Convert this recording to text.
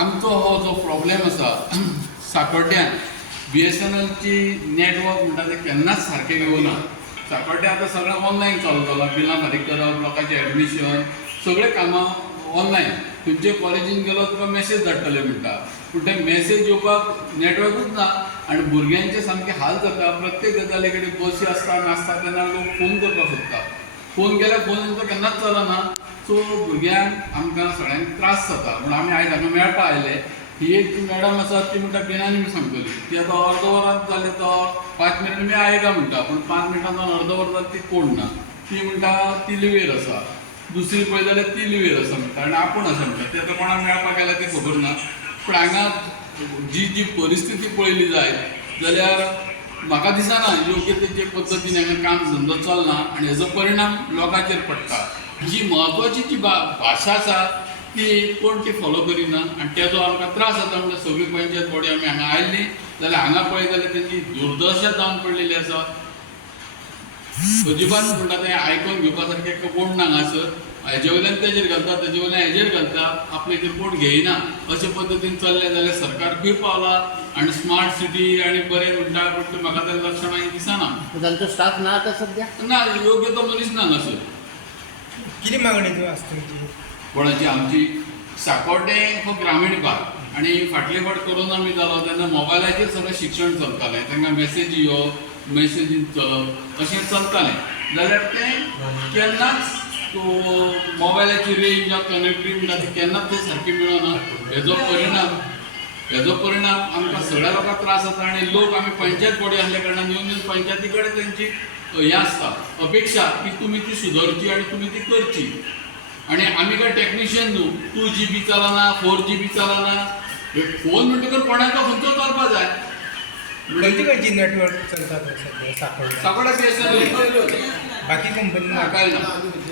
आमचो हो जो प्रॉब्लेम आसा साकोड्ड्यान BSNLची नेटवर्क म्हणटा ते केन्नाच सारकें घेवना. साकोड्ड्या आतां सगळें ऑनलायन चालू जालां. बिलां फारीक करप, लोकांचें एडमिशन, सगळें कामां ऑनलायन. खंयचे कॉलेजीन गेलो तुका मेसेज धाडटले म्हणटा, पूण ते मेसेज येवपाक नेटवर्कूच ना आनी भुरग्यांचे सामके हाल जाता. प्रत्येक गजाली कडेन बसी आसता नासता तेन्ना लोक फोन करपाक सोदता. फोन केल्यार फोन तो केन्नाच चलना. सो भुरग्यांक आमकां सगळ्यांक त्रास जाता. म्हूण आमी आयज हांगा मेळपा आयले. ही एक मॅडम आसा ती म्हणटा बेनानी मी सांगतली. ती आतां अर्द वरांत जालें तो 5 मिनट मी आयेगा म्हणटा, पूण 5 मिनटां जावन अर्द वर जालें ती कोण ना. ती म्हणटा ती लिवेर आसा. दुसरी पळय जाल्यार ती लिवेर आसा म्हणटा आनी आपूण आसा म्हणटा. ती आतां कोणाक मेळपाक गेल्या ती खबर ना. पूण हांगा जी परिस्थिती पळयली जाय जाल्यार म्हाका दिसना योग्य तेचे पद्दतीन हांगा काम धंदो चलना आनी हेजो परिणाम लोकांचेर पडटा. जी म्हत्वाची जी भाशा आसा ती कोण ती फॉलो करिना आनी तेजो आमकां त्रास जाता. म्हणजे सगळी पंचायत बॉडी आमी हांगा आयल्ली जाल्यार हांगा पळयत जाल्यार तेंची दुर्दशा जावन पडलेली आसा. अजिबात म्हणटा तें आयकून घेवपा सारकें कोण ना हांगासर. हेजे वयल्यान तेजेर घालता, तेजे वयल्यान हेजेर घालता, आपले कोण घेयना अशे पद्दतीन चल्ले जाल्यार सरकार खंय पावला. आनी स्मार्ट सिटी आनी बरें म्हणटा पूण म्हाका तें लक्षणां दिसना. तांचो स्टाफ ना आतां सद्या ना योग्य तो मनीस ना हांगासर. किती मागणी आसता तुमची? कोणाची आमची साकोड्डे हो ग्रामीण भाग आनी फाटले फावट कोरोना बी जालो तेन्ना मोबायलाचेर सगळें शिक्षण चलतालें. तांकां मेसेजी येवप, मेसेजीन चलप अशें चलतालें. जाल्यार तें केन्नाच मोबायलाची रेंज जावं कनेक्टिविटी म्हणटा ती केन्नाच तें सारकी मेळना. हेजो परिणाम आमकां सगळ्या लोकांक त्रास जाता आनी लोक आमी पंचायत बॉडी आसल्या कारणान येवन येवन पंचायती कडेन तेंची हें आसता अपेक्षा की तुमी ती सुदरची आनी तुमी ती करची. आनी आमी काय टेक्निशियन न्हू. 2GB चलना, 4GB चलना. फोन म्हणटकर कोणाचो खंयचो चलपा जाय. खंयची नेटवर्क चलता सध्या साकोड्या? साकोड्या BSNL बाकी कंपनी काय ना.